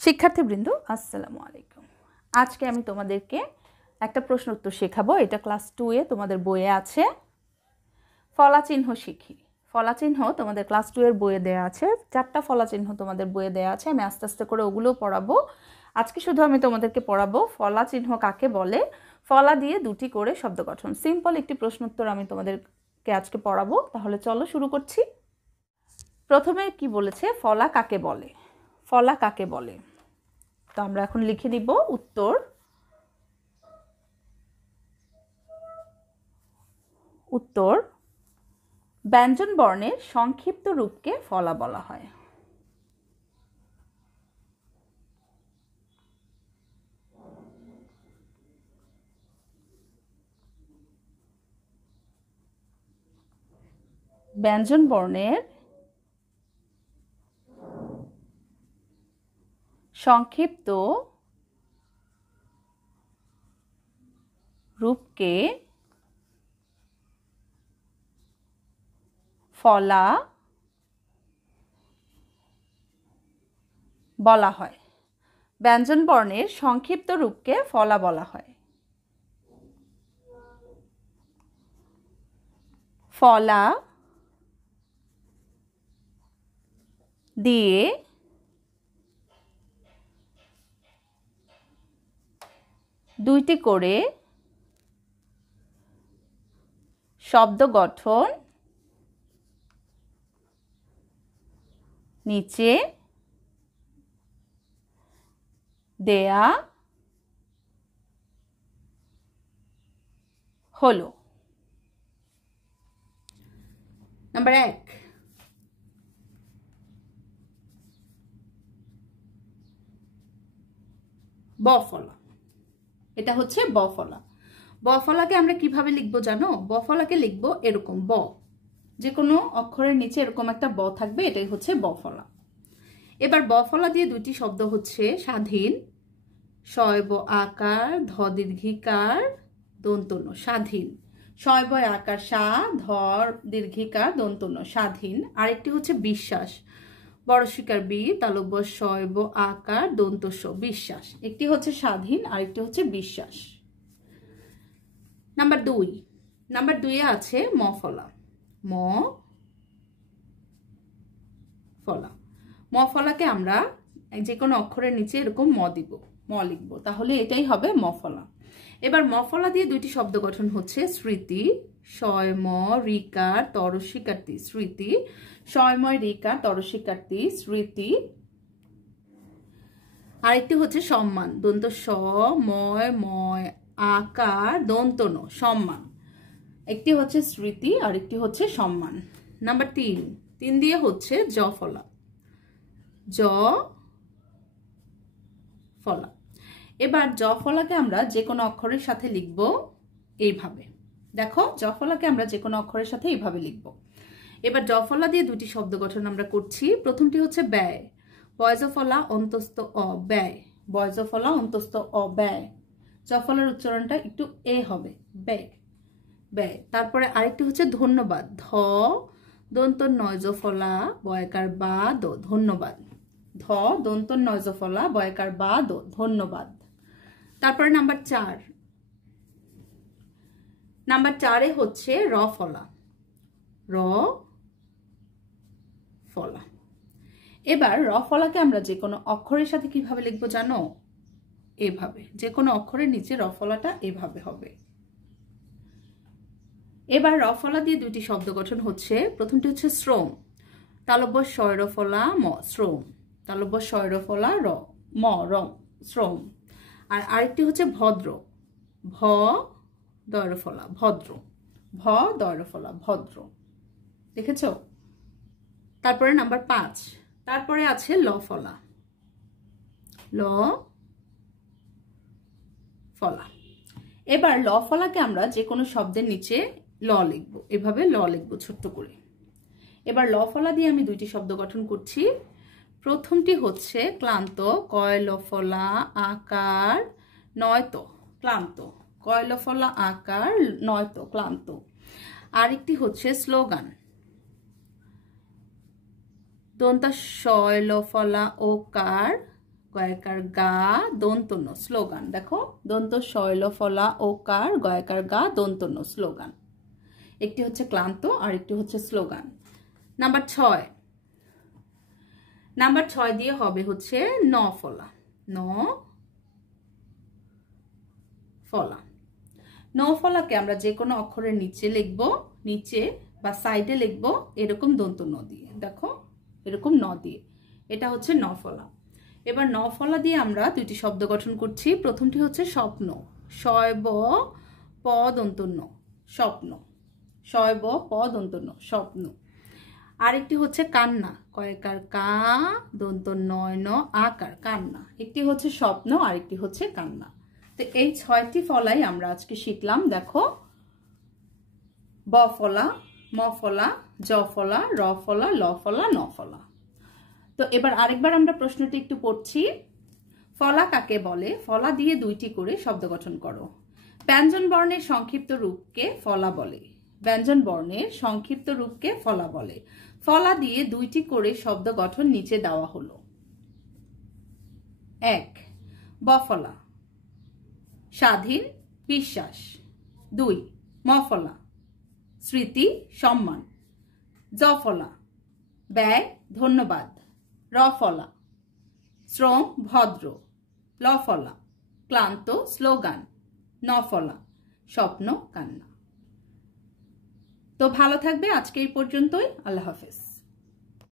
শিক্ষার্থীবৃন্দ আসসালামু আলাইকুম। আজকে আমি তোমাদেরকে একটা প্রশ্ন উত্তর শেখাবো। এটা ক্লাস 2 এ তোমাদের বইয়ে আছে। ফলাচিহ্ন শিখি। ফলাচিহ্ন তোমাদের ক্লাস 2 এর বইয়ে দেয়া আছে। 4টা ফলাচিহ্ন তোমাদের বইয়ে দেয়া আছে। আমি আস্তে আস্তে করে ওগুলো পড়াবো। আজকে শুধু আমি তোমাদেরকে পড়াবো ফলাচিহ্ন কাকে বলে, ফলা দিয়ে দুটি করে শব্দ গঠন। সিম্পল একটি প্রশ্ন উত্তর আমি তোমাদেরকে আজকে পড়াবো। তাহলে চলো শুরু করছি। প্রথমে কি বলেছে, ফলা কাকে বলে। ফলা কাকে বলে, তো আমরা এখন লিখে দিব উত্তর। উত্তর, ব্যঞ্জন বর্ণের সংক্ষিপ্ত রূপকে ফলা বলা হয়। ব্যঞ্জন বর্ণের সংক্ষিপ্ত রূপকে ফলা বলা হয়। ব্যঞ্জন বর্ণের সংক্ষিপ্ত রূপকে ফলা বলা হয়। ফলা দিয়ে দুইটি করে শব্দ গঠন নিচে দেয়া হলো। নাম্বার 1, বফলা। এটা হচ্ছে বফলা। বফলাকে আমরা কিভাবে লিখবো জানো? বফলাকে লিখবো এরকম, ব, যে কোনো অক্ষরের নিচে এরকম একটা ব থাকবে, এটাই হচ্ছে বফলা। এবার বফলা দিয়ে দুইটি শব্দ হচ্ছে স্বাধীন, শয়ব আকার, ধ দীর্ঘিকার, দন্তন্য, স্বাধীন। শয়ব আকার সা, ধর দীর্ঘিকার, দন্তন্য, স্বাধীন। আরেকটি হচ্ছে বিশ্বাস, বড় শিকার বি, তালব্য শয়ব আকার, দন্তস্ব, বিশ্বাস। একটি হচ্ছে স্বাধীন, আরেকটি হচ্ছে বিশ্বাস। নাম্বার 2, নাম্বার 2 এ আছে মফলা। ম ফলা। ম ফলাকে আমরা যে কোনো অক্ষরের নিচে এরকম ম দিব, ম লিখবো, তাহলে এটাই হবে মফলা। এবার মফলা দিয়ে দুইটি শব্দ গঠন হচ্ছে স্মৃতি, শয়ম রিকার তরস্বীকার্তি, স্মৃতি। শয়ময় রিকার তরস্বীকার্তি, স্মৃতি। আরেকটি হচ্ছে সম্মান, দন্ত স ময় ময় আকার দন্তন, সম্মান। একটি হচ্ছে স্মৃতি, আরেকটি হচ্ছে সম্মান। নাম্বার 3, 3 দিয়ে হচ্ছে জফলা। জ ফলা। এবার জফলাকে আমরা যে কোনো অক্ষরের সাথে লিখব এইভাবে। দেখো, জফলাকে আমরা যে কোনো অক্ষরের সাথে এইভাবে লিখব। এবার জফলা দিয়ে দুটি শব্দ গঠন আমরা করছি। প্রথমটি হচ্ছে ব্যয়, বয়জফলা অন্তস্থ অ, ব্যয়। বয়জফলা অন্তস্থ অ, ব্যয়। জফলার উচ্চারণটা একটু এ হবে, ব্যয়, ব্যয়। তারপরে আরেকটি হচ্ছে ধন্যবাদ, ধ দন্ত নয়জফলা বয়কার বা দো, ধন্যবাদ। ধ দন্ত নয়জফলা বয়কার বা দো, ধন্যবাদ। তারপরে নাম্বার 4, নাম্বার 4 এ হচ্ছে র ফলা, র ফলা। এবার র ফলাকে আমরা যে কোনো অক্ষরের সাথে কিভাবে লিখবো জানো? এভাবে, যে কোনো অক্ষরের নিচে র ফলাটা এভাবে হবে। এবার র ফলা দিয়ে দুটি শব্দ গঠন হচ্ছে। প্রথমটি হচ্ছে শ্রম, তালব্য শয় ফলা ম, শ্রম। তালব্য শয় ফলা র, ম, রম, শ্রম। আর আরেকটি হচ্ছে ভদ্র, ভ দয় ফলা, ভদ্র। ভ দয় ফলা, ভদ্র। দেখেছ? তারপরে নাম্বার 5, তারপরে আছে ল ফলা, ল ফলা। এবার ল ফলাকে আমরা যে কোনো শব্দের নিচে ল লিখব, এভাবে ল লিখব ছোট্ট করে। এবার ল ফলা দিয়ে আমি দুইটি শব্দ গঠন করছি। প্রথমটি হচ্ছে ক্লান্ত, কয় ল ফলা আকার নয়তো, ক্লান্ত। কয় ল ফলা আকার নয়তো, ক্লান্ত। আরেকটি হচ্ছে স্লোগান, দন্তা শয় ল ফলা ওকার গয়াকার গা, দন্ত ন, স্লোগান। দেখো দন্ত শৈল ফলা ও কার, গয়াকার গা, দন্ত ন, স্লোগান। একটি হচ্ছে ক্লান্ত আর একটি হচ্ছে স্লোগান। নাম্বার 6, নাম্বার 6 দিয়ে হবে হচ্ছে ন ফলা, ন ফলা। ন ফলাকে আমরা যে কোনো অক্ষরের নিচে লিখবো, নিচে বা সাইডে লিখবো এরকম দন্ত ন দিয়ে। দেখো এরকম ন দিয়ে, এটা হচ্ছে ন ফলা। এবার ন ফলা দিয়ে আমরা দুইটি শব্দ গঠন করছি। প্রথমটি হচ্ছে স্বপ্ন, শয় ব প দন্ত ন, স্বপ্ন, শয় ব প দন্ত ন, স্বপ্ন। আরেকটি হচ্ছে কান্না, কয়কার কা, দন্ত নয় ন, আকার, কান্না। একটি হচ্ছে স্বপ্ন, আরেকটি হচ্ছে কান্না। তো এই 6টি ফলাই আমরা আজকে শিখলাম। দেখো ব ফলা, ম ফলা, জ ফলা, র ফলা, ল ফলা, ন ফলা। তো এবার আরেকবার আমরা প্রশ্নটি একটু পড়ছি। ফলা কাকে বলে? ফলা দিয়ে দুইটি করে শব্দ গঠন করো। ব্যঞ্জন বর্ণের সংক্ষিপ্ত রূপকে ফলা বলে। ব্যঞ্জন বর্ণের সংক্ষিপ্ত রূপকে ফলা বলে। ফলা দিয়ে দুইটি করে শব্দ গঠন নিচে দেওয়া হলো। 1, বফলা, স্বাধীন, বিশ্বাস। 2, মফলা, স্মৃতি, সম্মান। জফলা, ব্যয়, ধন্যবাদ। রফলা, শ্রম, ভদ্র। লফলা, ক্লান্ত, স্লোগান। নফলা, স্বপ্ন, কান্না। তো ভালো থাকবে, আজকে এই পর্যন্তই। আল্লাহ হাফেজ।